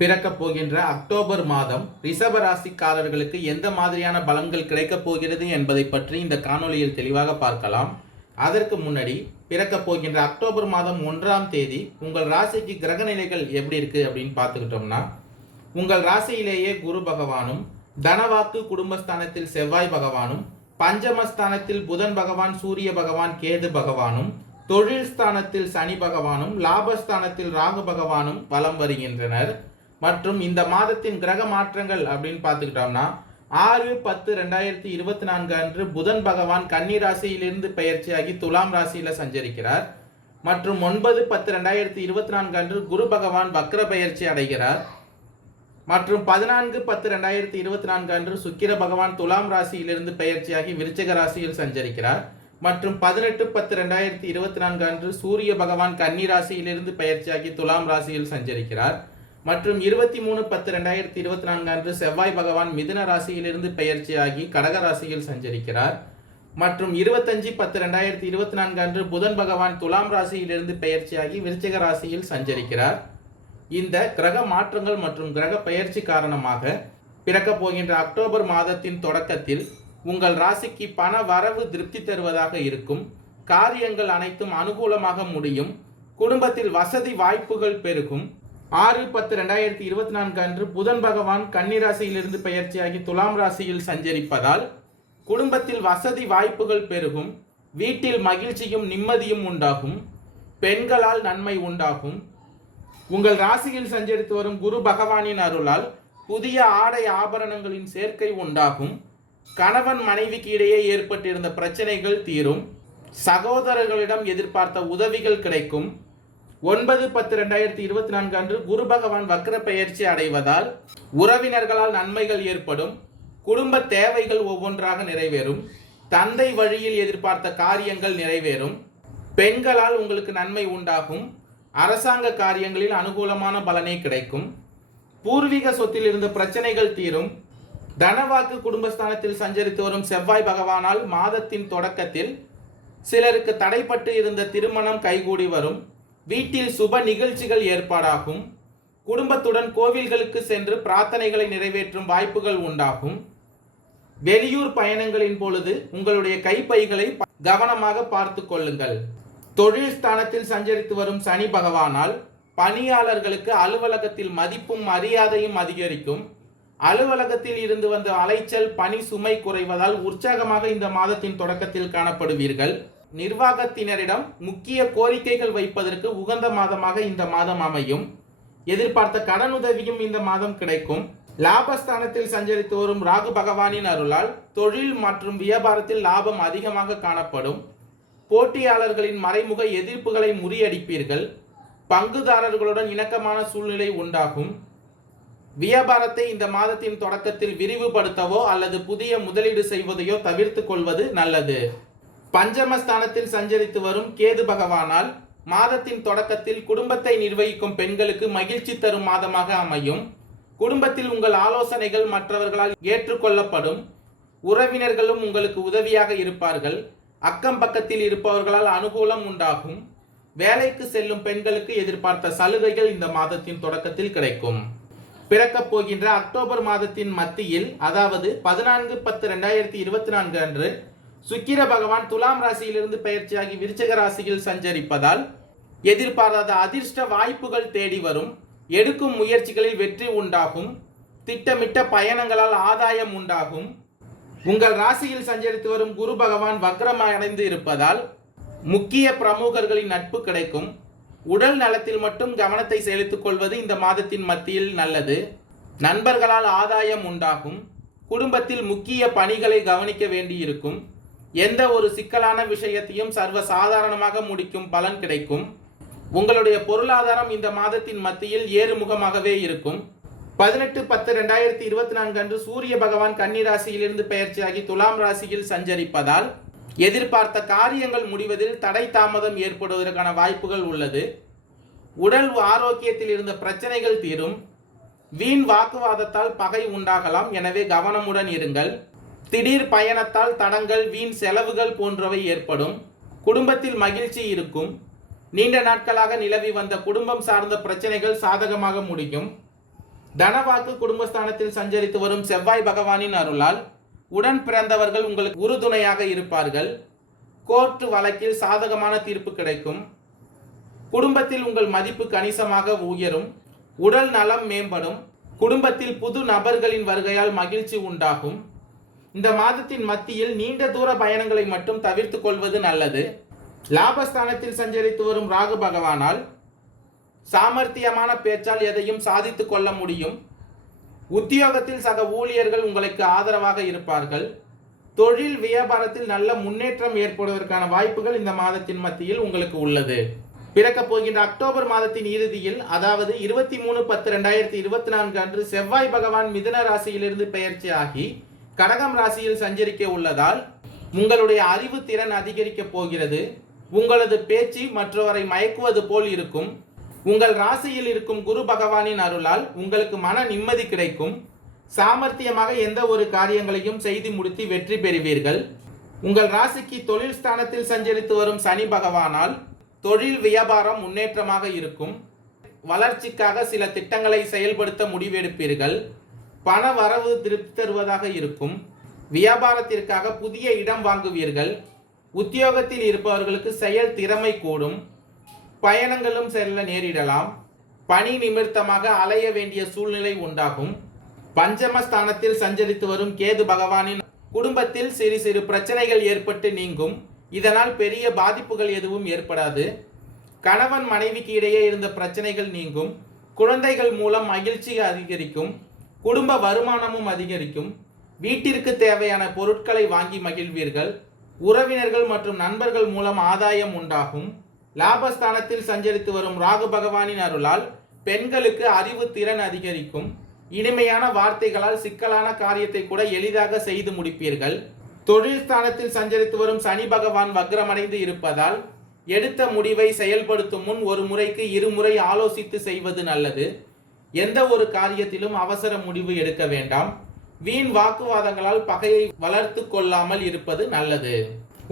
பிறக்கப் போகின்ற அக்டோபர் மாதம் ரிஷப ராசிக்காரர்களுக்கு எந்த மாதிரியான பலன்கள் கிடைக்கப் போகிறது என்பதை பற்றி இந்த காணொளியில் தெளிவாக பார்க்கலாம். அதற்கு முன்னாடி பிறக்கப் போகின்ற அக்டோபர் மாதம் 1ஆம் தேதி உங்கள் ராசிக்கு கிரக நிலைகள் எப்படி இருக்கு அப்படின்னு பார்த்துக்கிட்டோம்னா, உங்கள் ராசியிலேயே குரு பகவானும், தனவாக்கு குடும்பஸ்தானத்தில் செவ்வாய் பகவானும், பஞ்சமஸ்தானத்தில் புதன் பகவான், சூரிய பகவான், கேது பகவானும், தொழில் ஸ்தானத்தில் சனி பகவானும், லாபஸ்தானத்தில் ராகு பகவானும் வலம் வருகின்றனர். மற்றும் இந்த மாதத்தின் கிரக மாற்றங்கள் அப்படின்னு பார்த்துக்கிட்டோம்னா 6-10-2024 அன்று புதன் பகவான் கன்னி ராசியிலிருந்து பெயர்ச்சியாகி துலாம் ராசியில சஞ்சரிக்கிறார். மற்றும் 9-10-2024 அன்று குரு பகவான் வக்ர பெயர்ச்சி அடைகிறார். மற்றும் 14-10-2024 அன்று சுக்கிர பகவான் துலாம் ராசியிலிருந்து பெயர்ச்சியாகி விருச்சிக ராசியில் சஞ்சரிக்கிறார். மற்றும் 18-10-2024 அன்று சூரிய பகவான் கன்னி ராசியிலிருந்து பெயர்ச்சியாகி துலாம் ராசியில் சஞ்சரிக்கிறார். மற்றும் 23-10-2024 அன்று செவ்வாய் பகவான் மிதுன ராசியிலிருந்து பெயர்ச்சியாகி கடக ராசியில் சஞ்சரிக்கிறார். மற்றும் 25-10-2024 அன்று புதன் பகவான் துலாம் ராசியிலிருந்து பெயர்ச்சியாகி விருச்சிக ராசியில் சஞ்சரிக்கிறார். இந்த கிரக மாற்றங்கள் மற்றும் கிரக பெயர்ச்சி காரணமாக பிறக்கப் போகின்ற அக்டோபர் மாதத்தின் தொடக்கத்தில் உங்கள் ராசிக்கு பண வரவு திருப்தி தருவதாக இருக்கும். காரியங்கள் அனைத்தும் அனுகூலமாக முடியும். குடும்பத்தில் வசதி வாய்ப்புகள் பெருகும். 6-10-2024 அன்று புதன் பகவான் கன்னி ராசியிலிருந்து பெயர்ச்சியாகி துலாம் ராசியில் சஞ்சரிப்பதால் குடும்பத்தில் வசதி வாய்ப்புகள் பெருகும். வீட்டில் மகிழ்ச்சியும் நிம்மதியும் உண்டாகும். பெண்களால் நன்மை உண்டாகும். உங்கள் ராசியில் சஞ்சரித்து வரும் குரு பகவானின் அருளால் புதிய ஆடை ஆபரணங்களின் சேர்க்கை உண்டாகும். கணவன் மனைவிக்கு இடையே ஏற்பட்டிருந்த பிரச்சனைகள் தீரும். சகோதரர்களிடம் எதிர்பார்த்த உதவிகள் கிடைக்கும். 9-10-2024 அன்று குரு பகவான் வக்ர பெயர்ச்சி அடைவதால் உறவினர்களால் நன்மைகள் ஏற்படும். குடும்ப தேவைகள் ஒவ்வொன்றாக நிறைவேறும். தந்தை வழியில் எதிர்பார்த்த காரியங்கள் நிறைவேறும். பெண்களால் உங்களுக்கு நன்மை உண்டாகும். அரசாங்க காரியங்களில் அனுகூலமான பலனே கிடைக்கும். பூர்வீக சொத்தில் இருந்த பிரச்சனைகள் தீரும். தனவாக்கு குடும்பஸ்தானத்தில் சஞ்சரித்து வரும் செவ்வாய் பகவானால் மாதத்தின் தொடக்கத்தில் சிலருக்கு தடைப்பட்டு இருந்த திருமணம் கைகூடி வரும். வீட்டில் சுப நிகழ்ச்சிகள் ஏற்பாடாகும். குடும்பத்துடன் கோவில்களுக்கு சென்று பிரார்த்தனைகளை நிறைவேற்றும் வாய்ப்புகள் உண்டாகும். வெளியூர் பயணங்களின் பொழுது உங்களுடைய கைப்பைகளை கவனமாக பார்த்து கொள்ளுங்கள். தொழில் ஸ்தானத்தில் சஞ்சரித்து வரும் சனி பகவானால் பணியாளர்களுக்கு அலுவலகத்தில் மதிப்பும் மரியாதையும் அதிகரிக்கும். அலுவலகத்தில் இருந்து வந்த அலைச்சல், பணி சுமை குறைவதால் உற்சாகமாக இந்த மாதத்தின் தொடக்கத்தில் காணப்படுவீர்கள். நிர்வாகத்தினரிடம் முக்கிய கோரிக்கைகள் வைப்பதற்கு உகந்த மாதமாக இந்த மாதம் அமையும். எதிர்பார்த்த கடனுதவியும் இந்த மாதம் கிடைக்கும். லாபஸ்தானத்தில் சஞ்சரித்து வரும் ராகு பகவானின் அருளால் தொழில் மற்றும் வியாபாரத்தில் லாபம் அதிகமாக காணப்படும். போட்டியாளர்களின் மறைமுக எதிர்ப்புகளை முறியடிப்பீர்கள். பங்குதாரர்களுடன் இணக்கமான சூழ்நிலை உண்டாகும். வியாபாரத்தை இந்த மாதத்தின் தொடக்கத்தில் விரிவுபடுத்தவோ அல்லது புதிய முதலீடு செய்வதையோ தவிர்த்து கொள்வது நல்லது. பஞ்சமஸ்தானத்தில் சஞ்சரித்து வரும் கேது பகவானால் மாதத்தின் தொடக்கத்தில் குடும்பத்தை நிர்வகிக்கும் பெண்களுக்கு மகிழ்ச்சி தரும் மாதமாக அமையும். குடும்பத்தில் உங்கள் ஆலோசனைகள் மற்றவர்களால் ஏற்றுக்கொள்ளப்படும். உறவினர்களும் உங்களுக்கு உதவியாக இருப்பார்கள். அக்கம் பக்கத்தில் இருப்பவர்களால் அனுகூலம் உண்டாகும். வேலைக்கு செல்லும் பெண்களுக்கு எதிர்பார்த்த சலுகைகள் இந்த மாதத்தின் தொடக்கத்தில் கிடைக்கும். பிறக்கப் போகின்ற அக்டோபர் மாதத்தின் மத்தியில், அதாவது 14-10-2024 அன்று சுக்கிர பகவான் துலாம் ராசியிலிருந்து பெயர்ச்சியாகி விருச்சிக ராசியில் சஞ்சரிப்பதால் எதிர்பாராத அதிர்ஷ்ட வாய்ப்புகள் தேடி வரும். எடுக்கும் முயற்சிகளில் வெற்றி உண்டாகும். திட்டமிட்ட பயணங்களால் ஆதாயம் உண்டாகும். உங்கள் ராசியில் சஞ்சரித்து வரும் குரு பகவான் வக்ரம் அடைந்து இருப்பதால் முக்கிய பிரமுகர்களின் நட்பு கிடைக்கும். உடல் நலத்தில் மட்டும் கவனத்தை செலுத்திக் கொள்வது இந்த மாதத்தின் மத்தியில் நல்லது. நண்பர்களால் ஆதாயம் உண்டாகும். குடும்பத்தில் முக்கிய பணிகளை கவனிக்க வேண்டியிருக்கும். எந்த ஒரு சிக்கலான விஷயத்தையும் சர்வ சாதாரணமாக முடிக்கும் பலன் கிடைக்கும். உங்களுடைய பொருளாதாரம் இந்த மாதத்தின் மத்தியில் ஏறுமுகமாகவே இருக்கும். 18-10-2024 அன்று சூரிய பகவான் கன்னி ராசியிலிருந்து பெயர்ச்சியாகி துலாம் ராசியில் சஞ்சரிப்பதால் எதிர்பார்த்த காரியங்கள் முடிவதில் தடை தாமதம் ஏற்படுவதற்கான வாய்ப்புகள் உள்ளது. உடல் ஆரோக்கியத்தில் இருந்த பிரச்சனைகள் தீரும். வீண் வாக்குவாதத்தால் பகை உண்டாகலாம். எனவே கவனமுடன் இருங்கள். திடீர் பயணத்தால் தடங்கள், வீண் செலவுகள் போன்றவை ஏற்படும். குடும்பத்தில் மகிழ்ச்சி இருக்கும். நீண்ட நாட்களாக நிலவி வந்த குடும்பம் சார்ந்த பிரச்சனைகள் சாதகமாக முடியும். தனவாக்கு குடும்பஸ்தானத்தில் சஞ்சரித்து வரும் செவ்வாய் பகவானின் அருளால் உடன் பிறந்தவர்கள் உங்களுக்கு உறுதுணையாக இருப்பார்கள். கோர்ட் வழக்கில் சாதகமான தீர்ப்பு கிடைக்கும். குடும்பத்தில் உங்கள் மதிப்பு கணிசமாக உயரும். உடல் நலம் மேம்படும். குடும்பத்தில் புது நபர்களின் வருகையால் மகிழ்ச்சி உண்டாகும். இந்த மாதத்தின் மத்தியில் நீண்ட தூர பயணங்களை மட்டும் தவிர்த்து கொள்வது நல்லது. லாபஸ்தானத்தில் சஞ்சரித்து வரும் ராகு பகவானால் சாமர்த்தியமான பேச்சால் எதையும் சாதித்து கொள்ள முடியும். உத்தியோகத்தில் சக ஊழியர்கள் உங்களுக்கு ஆதரவாக இருப்பார்கள். தொழில் வியாபாரத்தில் நல்ல முன்னேற்றம் ஏற்படுவதற்கான வாய்ப்புகள் இந்த மாதத்தின் மத்தியில் உங்களுக்கு உள்ளது. பிறக்கப் போகின்ற அக்டோபர் மாதத்தின் இறுதியில், அதாவது 23/10/2024 அன்று செவ்வாய் பகவான் மிதுன ராசியிலிருந்து பெயர்ச்சி ஆகி கடகம் ராசியில் சஞ்சரிக்க உள்ளதால் உங்களுடைய அறிவு திறன் அதிகரிக்க போகிறது. உங்களது பேச்சு மற்றவரை மயக்குவது போல் இருக்கும். உங்கள் ராசியில் இருக்கும் குரு பகவானின் அருளால் உங்களுக்கு மன நிம்மதி கிடைக்கும். சாமர்த்தியமாக எந்த ஒரு காரியங்களையும் செய்து முடித்து வெற்றி பெறுவீர்கள். உங்கள் ராசிக்கு தொழில் ஸ்தானத்தில் சஞ்சரித்து வரும் சனி பகவானால் தொழில் வியாபாரம் முன்னேற்றமாக இருக்கும். வளர்ச்சிக்காக சில திட்டங்களை செயல்படுத்த முடிவெடுப்பீர்கள். பண வரவு திருப்தி தருவதாக இருக்கும். வியாபாரத்திற்காக புதிய இடம் வாங்குவீர்கள். உத்தியோகத்தில் இருப்பவர்களுக்கு செயல் திறமை கூடும். பயணங்களும் செல்ல நேரிடலாம். பணி நிமித்தமாக அலைய வேண்டிய சூழ்நிலை உண்டாகும். பஞ்சமஸ்தானத்தில் சஞ்சரித்து வரும் கேது பகவானின் குடும்பத்தில் சிறு சிறு பிரச்சனைகள் ஏற்பட்டு நீங்கும். இதனால் பெரிய பாதிப்புகள் எதுவும் ஏற்படாது. கணவன் மனைவிக்கு இடையே இருந்த பிரச்சனைகள் நீங்கும். குழந்தைகள் மூலம் மகிழ்ச்சி அதிகரிக்கும். குடும்ப வருமானமும் அதிகரிக்கும். வீட்டிற்கு தேவையான பொருட்களை வாங்கி மகிழ்வீர்கள். உறவினர்கள் மற்றும் நண்பர்கள் மூலம் ஆதாயம் உண்டாகும். லாபஸ்தானத்தில் சஞ்சரித்து வரும் ராகு பகவானின் அருளால் பெண்களுக்கு அறிவு திறன் அதிகரிக்கும். இனிமையான வார்த்தைகளால் சிக்கலான காரியத்தை கூட எளிதாக செய்து முடிப்பீர்கள். தொழில் ஸ்தானத்தில் சஞ்சரித்து வரும் சனி பகவான் வக்ரமடைந்து இருப்பதால் எடுத்த முடிவை செயல்படுத்தும் முன் ஒரு முறைக்கு இருமுறை ஆலோசித்து செய்வது நல்லது. எந்த ஒரு காரியத்திலும் அவசர முடிவு எடுக்க வேண்டாம். வீண் வாக்குவாதங்களால் பகையை வளர்த்து கொள்ளாமல் இருப்பது நல்லது.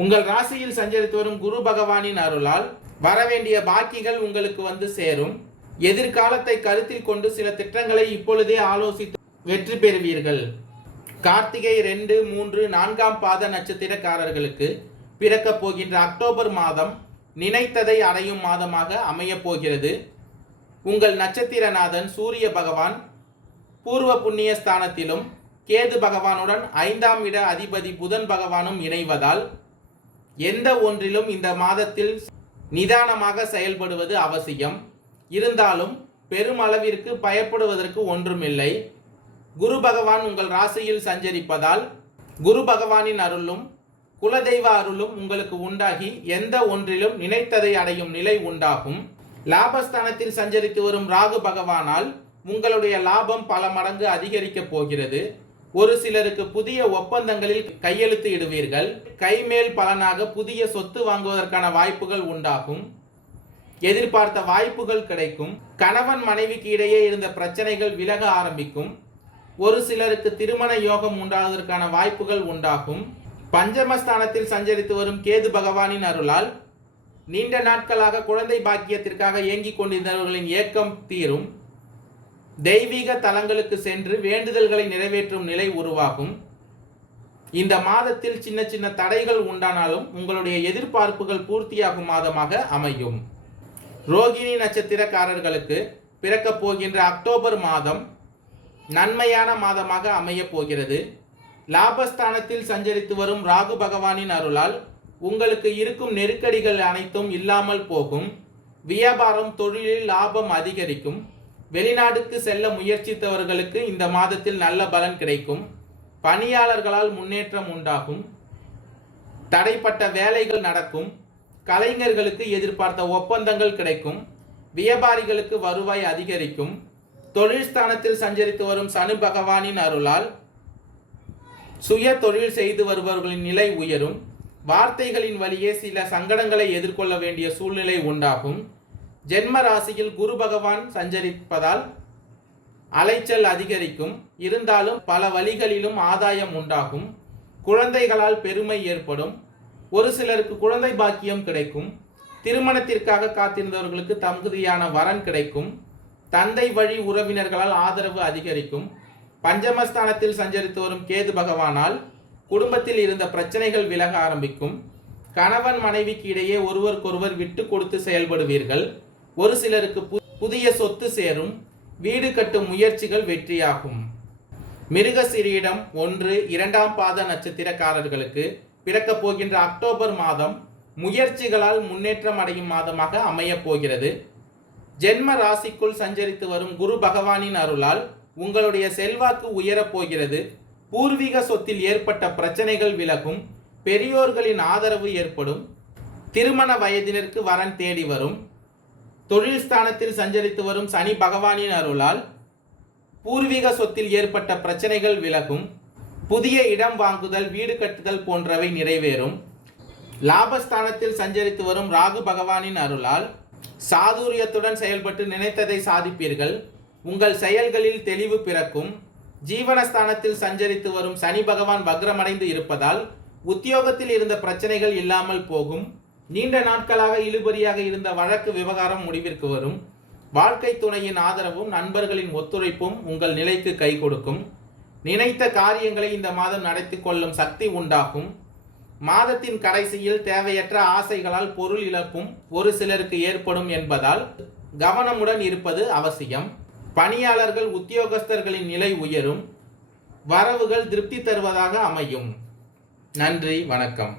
உங்கள் ராசியில் சஞ்சரித்து வரும் குரு பகவானின் அருளால் வரவேண்டிய பாக்கிகள் உங்களுக்கு வந்து சேரும். எதிர்காலத்தை கருத்தில் கொண்டு சில திட்டங்களை இப்பொழுதே ஆலோசித்து வெற்றி பெறுவீர்கள். கார்த்திகை 2, 3, 4ஆம் பாத நட்சத்திரக்காரர்களுக்கு பிறக்கப் போகின்ற அக்டோபர் மாதம் நினைத்ததை அடையும் மாதமாக அமையப் போகிறது. உங்கள் நட்சத்திரநாதன் சூரிய பகவான் பூர்வ புண்ணிய ஸ்தானத்திலும் கேது பகவானுடன் 5ஆம் இட அதிபதி புதன் பகவானும் இணைவதால் எந்த ஒன்றிலும் இந்த மாதத்தில் நிதானமாக செயல்படுவது அவசியம். இருந்தாலும் பெருமளவிற்கு பயப்படுவதற்கு ஒன்றுமில்லை. குரு பகவான் உங்கள் ராசியில் சஞ்சரிப்பதால் குரு பகவானின் அருளும் குலதெய்வ அருளும் உங்களுக்கு உண்டாகி எந்த ஒன்றிலும் நினைத்ததை அடையும் நிலை உண்டாகும். லாபஸ்தானத்தில் சஞ்சரித்து வரும் ராகு பகவானால் உங்களுடைய லாபம் பல மடங்கு அதிகரிக்கப் போகிறது. ஒரு சிலருக்கு புதிய ஒப்பந்தங்களில் கையெழுத்து இடுவீர்கள். கைமேல் பலனாக புதிய சொத்து வாங்குவதற்கான வாய்ப்புகள் உண்டாகும். எதிர்பார்த்த வாய்ப்புகள் கிடைக்கும். கணவன் மனைவிக்கு இடையே இருந்த பிரச்சனைகள் விலக ஆரம்பிக்கும். ஒரு சிலருக்கு திருமண யோகம் உண்டாவதற்கான வாய்ப்புகள் உண்டாகும். பஞ்சமஸ்தானத்தில் சஞ்சரித்து வரும் கேது பகவானின் அருளால் நீண்ட நாட்களாக குழந்தை பாக்கியத்திற்காக ஏங்கிக் கொண்டிருந்தவர்களின் ஏக்கம் தீரும். தெய்வீக தலங்களுக்கு சென்று வேண்டுதல்களை நிறைவேற்றும் நிலை உருவாகும். இந்த மாதத்தில் சின்ன சின்ன தடைகள் உண்டானாலும் உங்களுடைய எதிர்பார்ப்புகள் பூர்த்தியாகும் மாதமாக அமையும். ரோகிணி நட்சத்திரக்காரர்களுக்கு பிறக்கப் போகின்ற அக்டோபர் மாதம் நன்மையான மாதமாக அமையப் போகிறது. லாபஸ்தானத்தில் சஞ்சரித்து வரும் ராகு பகவானின் அருளால் உங்களுக்கு இருக்கும் நெருக்கடிகள் அனைத்தும் இல்லாமல் போகும். வியாபாரம் தொழிலில் லாபம் அதிகரிக்கும். வெளிநாடுக்கு செல்ல முயற்சித்தவர்களுக்கு இந்த மாதத்தில் நல்ல பலன் கிடைக்கும். பணியாளர்களால் முன்னேற்றம் உண்டாகும். தடைப்பட்ட வேலைகள் நடக்கும். கலைஞர்களுக்கு எதிர்பார்த்த ஒப்பந்தங்கள் கிடைக்கும். வியாபாரிகளுக்கு வருவாய் அதிகரிக்கும். தொழில் ஸ்தானத்தில் சஞ்சரித்து வரும் சனி பகவானின் அருளால் சுய தொழில் செய்து வருபவர்களின் நிலை உயரும். வார்த்தைகளின் வழியே சில சங்கடங்களை எதிர்கொள்ள வேண்டிய சூழ்நிலை உண்டாகும். ஜென்ம ராசியில் குரு பகவான் சஞ்சரிப்பதால் அலைச்சல் அதிகரிக்கும். இருந்தாலும் பல வழிகளிலும் ஆதாயம் உண்டாகும். குழந்தைகளால் பெருமை ஏற்படும். ஒரு சிலருக்கு குழந்தை பாக்கியம் கிடைக்கும். திருமணத்திற்காக காத்திருந்தவர்களுக்கு தகுதியான வரன் கிடைக்கும். தந்தை வழி உறவினர்களால் ஆதரவு அதிகரிக்கும். பஞ்சமஸ்தானத்தில் சஞ்சரித்து வரும் கேது பகவானால் குடும்பத்தில் இருந்த பிரச்சனைகள் விலக ஆரம்பிக்கும். கணவன் மனைவிக்கு இடையே ஒருவருக்கொருவர் விட்டு கொடுத்து செயல்படுவீர்கள். ஒரு சிலருக்கு புதிய சொத்து சேரும். வீடு கட்டும் முயற்சிகள் வெற்றியாகும். மிருகசீரிடம் 1, 2ஆம் பாத நட்சத்திரக்காரர்களுக்கு பிறக்கப் போகின்ற அக்டோபர் மாதம் முயற்சிகளால் முன்னேற்றம் அடையும் மாதமாக அமையப் போகிறது. ஜென்ம ராசிக்குள் சஞ்சரித்து வரும் குரு பகவானின் அருளால் உங்களுடைய செல்வாக்கு உயரப் போகிறது. பூர்வீக சொத்தில் ஏற்பட்ட பிரச்சனைகள் விலகும். பெரியோர்களின் ஆதரவு ஏற்படும். திருமண வயதினருக்கு வரன் தேடி வரும். தொழில் ஸ்தானத்தில் சஞ்சரித்து வரும் சனி பகவானின் அருளால் பூர்வீக சொத்தில் ஏற்பட்ட பிரச்சனைகள் விலகும். புதிய இடம் வாங்குதல், வீடு கட்டுதல் போன்றவை நிறைவேறும். லாபஸ்தானத்தில் சஞ்சரித்து வரும் ராகு பகவானின் அருளால் சாதுரியத்துடன் செயல்பட்டு நினைத்ததை சாதிப்பீர்கள். உங்கள் செயல்களில் தெளிவு பிறக்கும். ஜீவனஸ்தானத்தில் சஞ்சரித்து வரும் சனி பகவான் வக்ரமடைந்து இருப்பதால் உத்தியோகத்தில் இருந்த பிரச்சனைகள் இல்லாமல் போகும். நீண்ட நாட்களாக இழுபறியாக இருந்த வழக்கு விவகாரம் முடிவிற்கு வரும். வாழ்க்கை துணையின் ஆதரவும் நண்பர்களின் ஒத்துழைப்பும் உங்கள் நிலைக்கு கை கொடுக்கும். நினைத்த காரியங்களை இந்த மாதம் நடத்தி கொள்ளும் சக்தி உண்டாகும். மாதத்தின் கடைசியில் தேவையற்ற ஆசைகளால் பொருள் இழப்பும் ஒரு சிலருக்கு ஏற்படும் என்பதால் கவனமுடன் இருப்பது அவசியம். பணியாளர்கள், உத்தியோகஸ்தர்களின் நிலை உயரும். வரவுகள் திருப்தி தருவதாக அமையும். நன்றி, வணக்கம்.